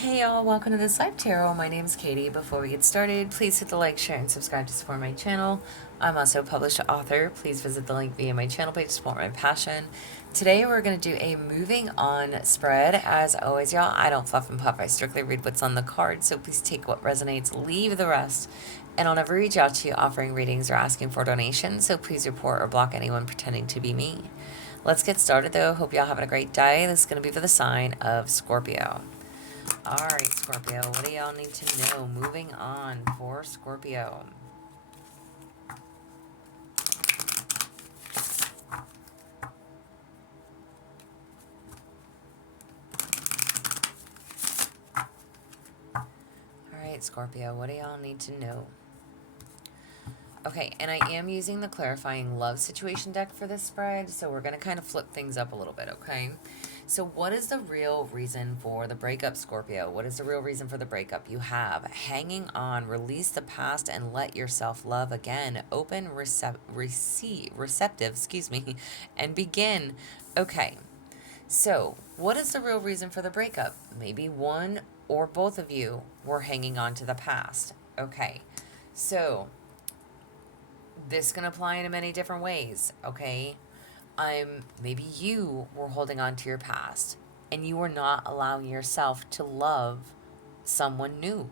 Hey y'all, welcome to this live tarot. My name is Katie. Before we get started, please hit the like, share, and subscribe to support my channel. I'm also a published author. Please visit the link via my channel page to support my passion. Today we're going to do a moving on spread. As always, y'all, I don't fluff and puff. I strictly read what's on the card, so please take what resonates, leave the rest. And I'll never reach out to you offering readings or asking for donations, so please report or block anyone pretending to be me. Let's get started though. Hope y'all having a great day. This is going to be for the sign of Scorpio. All right, Scorpio, what do y'all need to know? Moving on for Scorpio. All right, Scorpio, what do y'all need to know? Okay, and I am using the clarifying love situation deck for this spread, so we're going to kind of flip things up a little bit, okay? So what is the real reason for the breakup, Scorpio? What is the real reason for the breakup? You have hanging on, release the past and let yourself love again. Open, receptive, and begin. Okay, so what is the real reason for the breakup? Maybe one or both of you were hanging on to the past. Okay, so this can apply in many different ways, okay? Maybe you were holding on to your past and you were not allowing yourself to love someone new,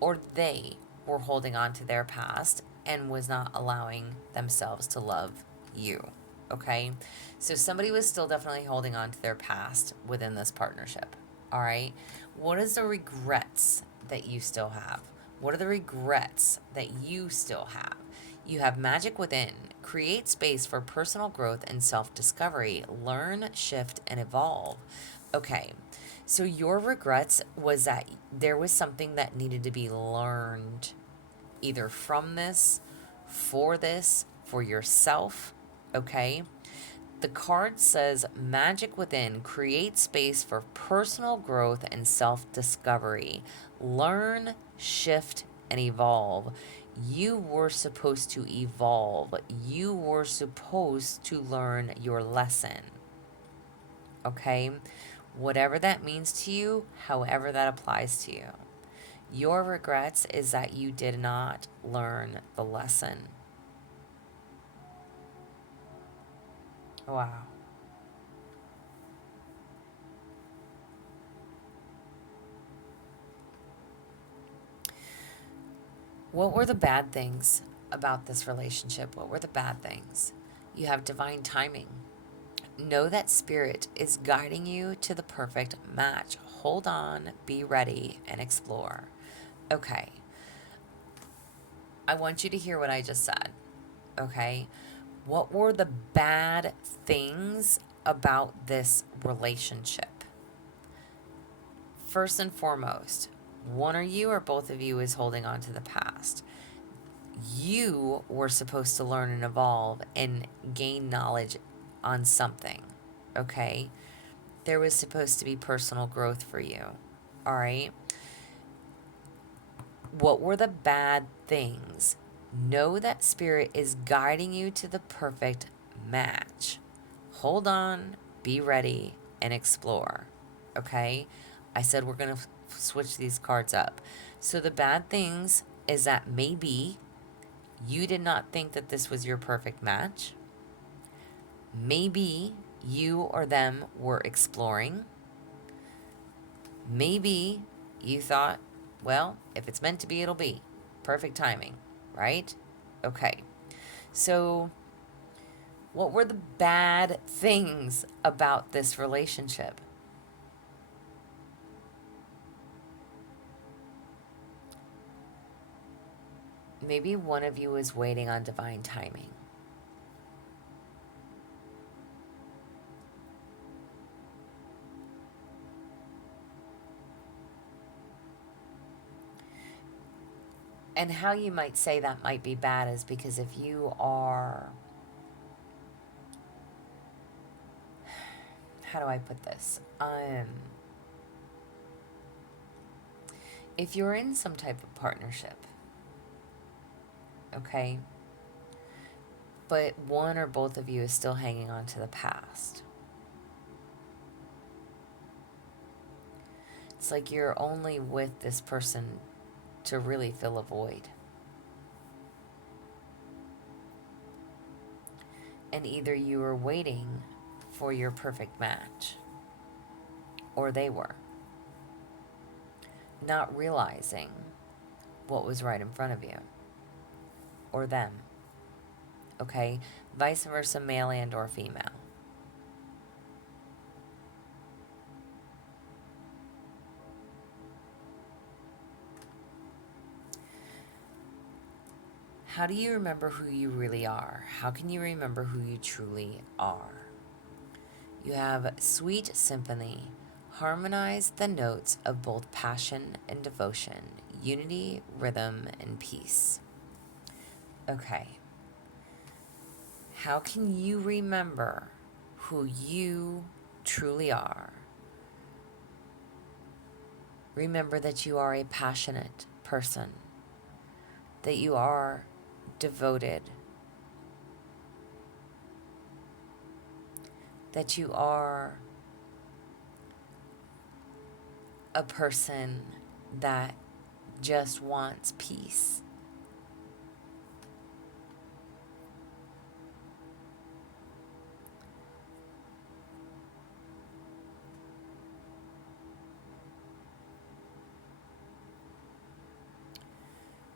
or they were holding on to their past and was not allowing themselves to love you, okay? So somebody was still definitely holding on to their past within this partnership, all right? What is the regrets that you still have? What are the regrets that you still have? You have magic within. Create space for personal growth and self-discovery. Learn, shift, and evolve. Okay, so your regrets was that there was something that needed to be learned, either from this, for yourself, okay? The card says magic within. Create space for personal growth and self-discovery. Learn, shift, and evolve. You were supposed to evolve. You were supposed to learn your lesson. Okay? Whatever that means to you, however that applies to you. Your regrets is that you did not learn the lesson. Wow. What were the bad things about this relationship? What were the bad things? You have divine timing. Know that spirit is guiding you to the perfect match. Hold on, be ready, and explore. Okay, I want you to hear what I just said. Okay, what were the bad things about this relationship? First and foremost, one or you or both of you is holding on to the past. You were supposed to learn and evolve and gain knowledge on something, okay? There was supposed to be personal growth for you, all right? What were the bad things? Know that spirit is guiding you to the perfect match. Hold on, be ready, and explore, okay? I said we're going to switch these cards up. So the bad things is that maybe you did not think that this was your perfect match. Maybe you or them were exploring. Maybe you thought, well, if it's meant to be, it'll be. Perfect timing, right? Okay. So, what were the bad things about this relationship? Maybe one of you was waiting on divine timing. And how you might say that might be bad is because if you are, how do I put this? If you're in some type of partnership, okay, but one or both of you is still hanging on to the past, It's like you're only with this person to really fill a void. And either you were waiting for your perfect match, or they were, not realizing what was right in front of you, or them. Okay? Vice versa, male and or female. How do you remember who you really are? How can you remember who you truly are? You have sweet symphony. Harmonize the notes of both passion and devotion, unity, rhythm, and peace. Okay. How can you remember who you truly are? Remember that you are a passionate person, that you are devoted, that you are a person that just wants peace.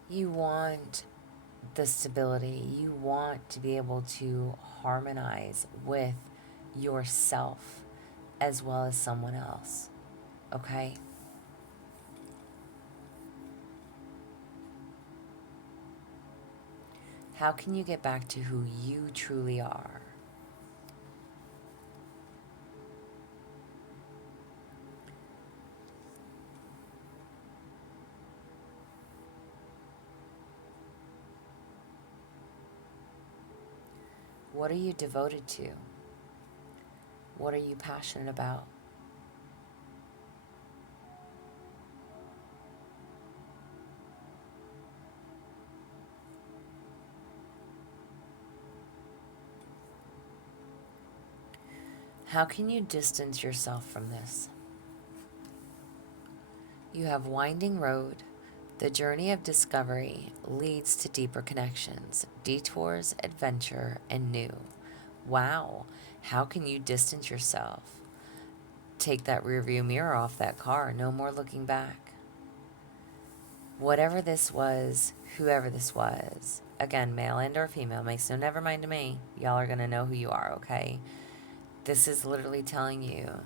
You want the stability. You want to be able to harmonize with yourself as well as someone else. Okay? How can you get back to who you truly are? What are you devoted to? What are you passionate about? How can you distance yourself from this? You have winding road. The journey of discovery leads to deeper connections, detours, adventure, and new. Wow. How can you distance yourself? Take that rearview mirror off that car. No more looking back. Whatever this was, whoever this was, again, male and or female, makes no never mind to me. Y'all are going to know who you are, okay? This is literally telling you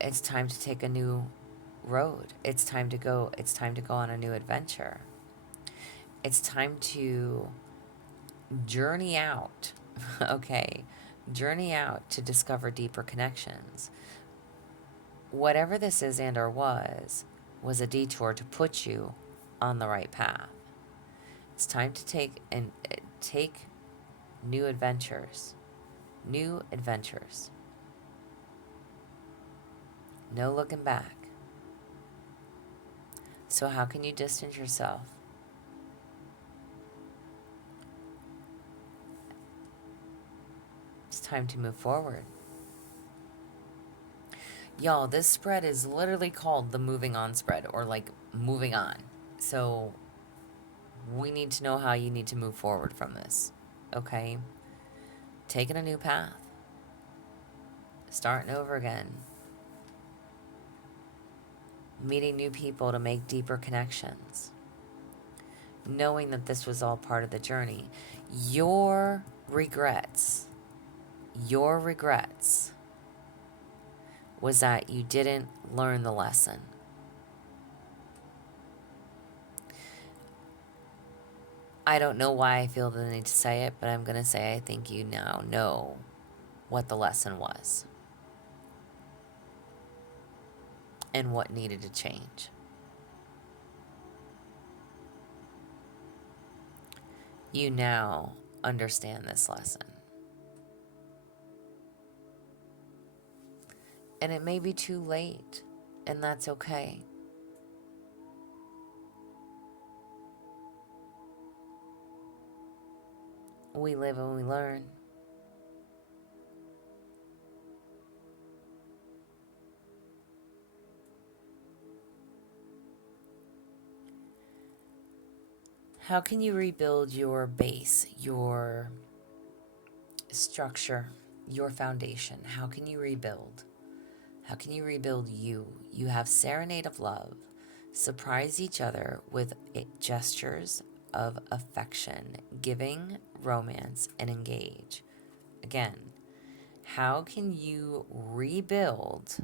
it's time to take a new road. It's time to go on a new adventure. It's time to journey out, okay? Journey out to discover deeper connections. Whatever this is and or was a detour to put you on the right path. It's time to take new adventures. New adventures. No looking back. So how can you distance yourself? It's time to move forward. Y'all, this spread is literally called the moving on spread, or like moving on. So we need to know how you need to move forward from this. Okay? Taking a new path. Starting over again. Meeting new people to make deeper connections. Knowing that this was all part of the journey. Your regrets was that you didn't learn the lesson. I don't know why I feel the need to say it, but I'm going to say I think you now know what the lesson was and what needed to change. You now understand this lesson. And it may be too late, and that's okay. We live and we learn. How can you rebuild your base, your structure, your foundation? How can you rebuild? How can you rebuild you? You have serenade of love. Surprise each other with gestures of affection, giving, romance, and engage. Again, how can you rebuild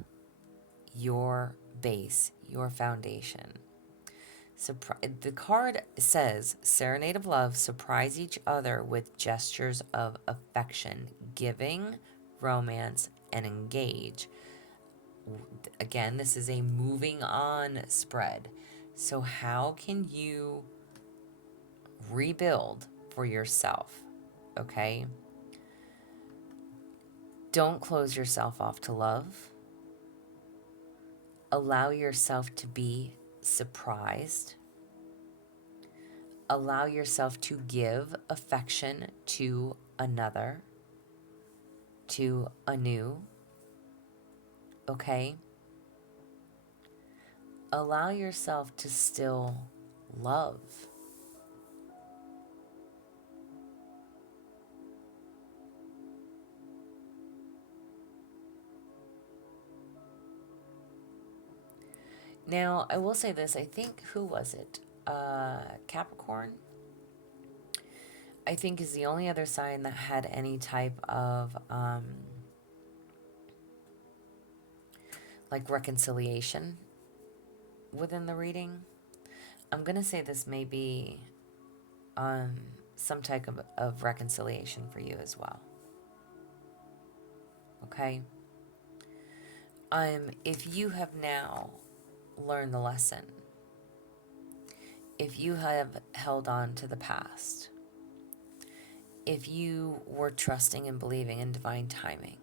your base, your foundation? The card says, Serenade of Love, surprise each other with gestures of affection, giving, romance, and engage. Again, this is a moving on spread. So, how can you rebuild for yourself? Okay? Don't close yourself off to love. Allow yourself to be surprised. Allow yourself to give affection to another, to a new. Okay? Allow yourself to still love. Now, I will say this. I think, who was it? Capricorn, I think, is the only other sign that had any type of like reconciliation within the reading. I'm going to say this may be some type of reconciliation for you as well. Okay? If you have now learned the lesson, if you have held on to the past, if you were trusting and believing in divine timing,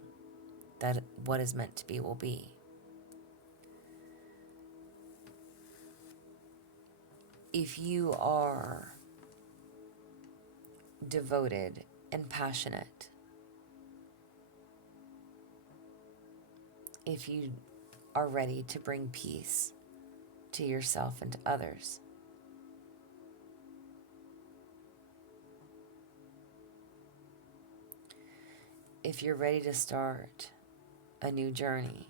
that what is meant to be will be, if you are devoted and passionate, if you are ready to bring peace to yourself and to others, if you're ready to start a new journey,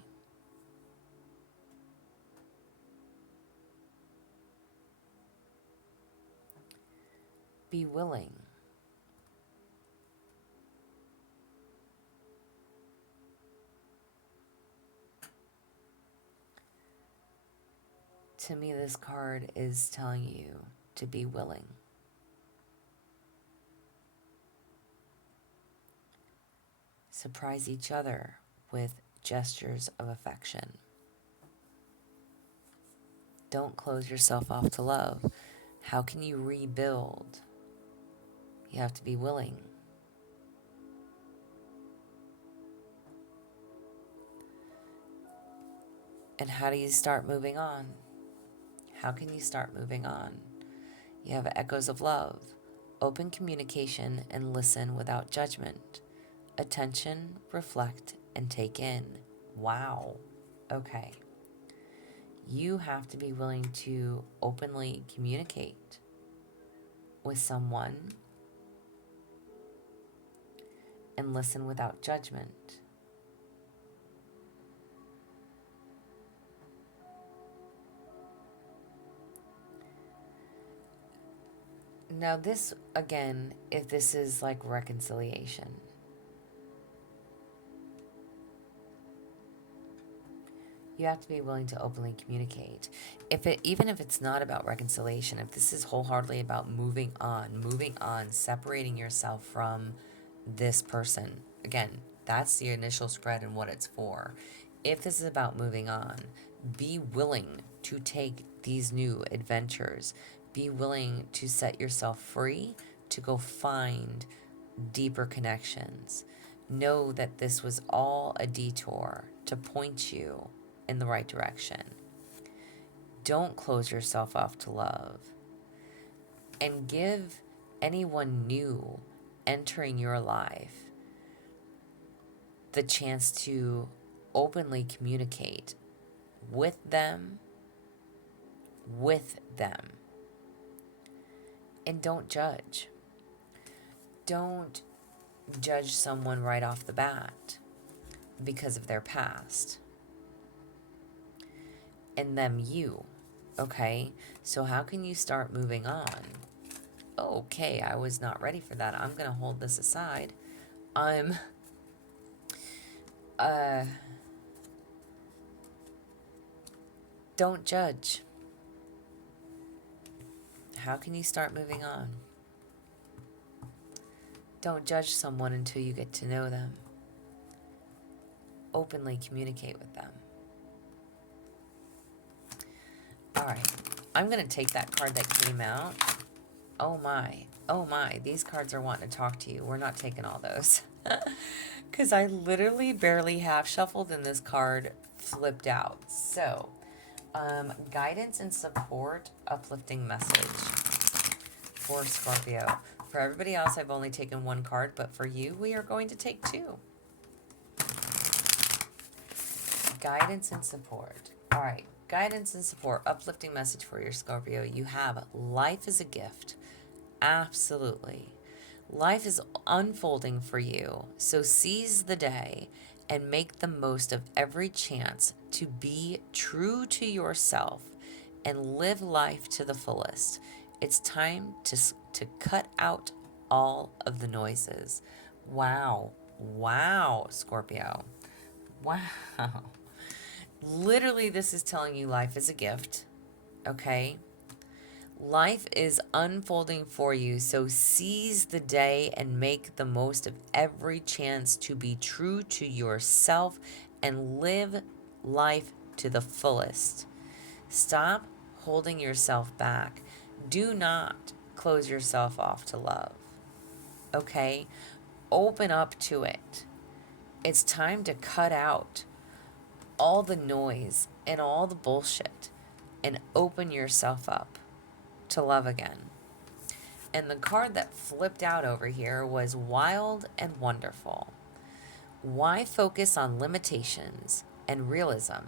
be willing. To me, this card is telling you to be willing. Surprise each other with gestures of affection. Don't close yourself off to love. How can you rebuild? You have to be willing. And how do you start moving on? How can you start moving on? You have echoes of love, open communication, and listen without judgment. Attention, reflect, and take in. Wow. Okay. You have to be willing to openly communicate with someone and listen without judgment. Now this, again, if this is like reconciliation, you have to be willing to openly communicate. Even if it's not about reconciliation, if this is wholeheartedly about moving on, separating yourself from this person, again, that's the initial spread and what it's for. If this is about moving on, be willing to take these new adventures. Be willing to set yourself free to go find deeper connections. Know that this was all a detour to point you in the right direction. Don't close yourself off to love. And give anyone new entering your life the chance to openly communicate with them. And don't judge. Don't judge someone right off the bat because of their past. And them you. Okay? So how can you start moving on? Okay, I was not ready for that. I'm going to hold this aside. Don't judge. How can you start moving on? Don't judge someone until you get to know them. Openly communicate with them. All right, I'm going to take that card that came out. Oh my, these cards are wanting to talk to you. We're not taking all those. Because I literally barely half shuffled and this card flipped out. So, guidance and support, uplifting message for Scorpio. For everybody else, I've only taken one card, but for you, we are going to take two. Guidance and support. All right, guidance and support, uplifting message for your Scorpio. You have life is a gift. Absolutely. Life is unfolding for you, so seize the day and make the most of every chance to be true to yourself and live life to the fullest. It's time to cut out all of the noises. Wow, Scorpio. Wow. Literally, this is telling you life is a gift, okay? Life is unfolding for you, so seize the day and make the most of every chance to be true to yourself and live life to the fullest. Stop holding yourself back. Do not close yourself off to love, okay? Open up to it. It's time to cut out all the noise and all the bullshit and open yourself up to love again. And the card that flipped out over here was wild and wonderful. Why focus on limitations and realism?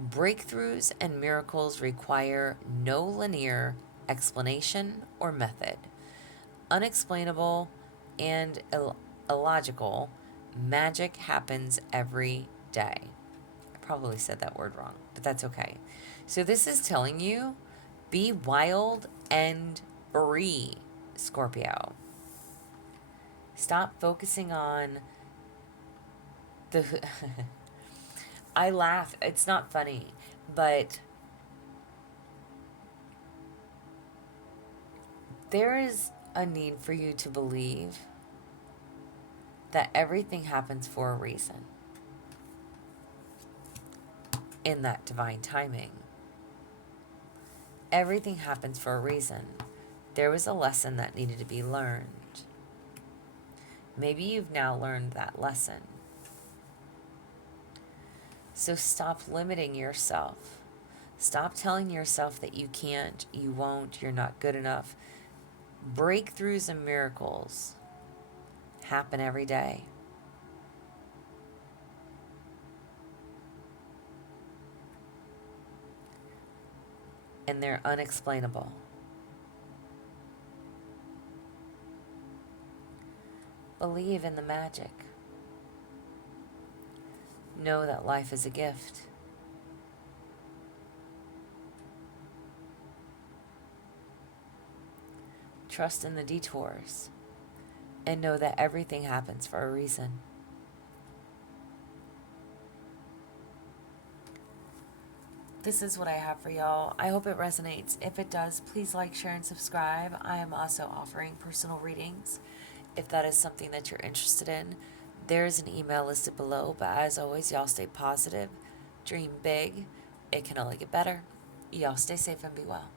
Breakthroughs and miracles require no linear explanation or method. Unexplainable and illogical magic happens every day. I probably said that word wrong, but that's okay. So this is telling you, be wild and free, Scorpio. Stop focusing on the... I laugh. It's not funny, but there is a need for you to believe that everything happens for a reason in that divine timing. Everything happens for a reason. There was a lesson that needed to be learned. Maybe you've now learned that lesson. So stop limiting yourself. Stop telling yourself that you can't, you won't, you're not good enough. Breakthroughs and miracles happen every day. And they're unexplainable. Believe in the magic. Know that life is a gift. Trust in the detours. And know that everything happens for a reason. This is what I have for y'all. I hope it resonates. If it does, please like, share, and subscribe. I am also offering personal readings. If that is something that you're interested in, there's an email listed below. But as always, y'all stay positive, dream big. It can only get better. Y'all stay safe and be well.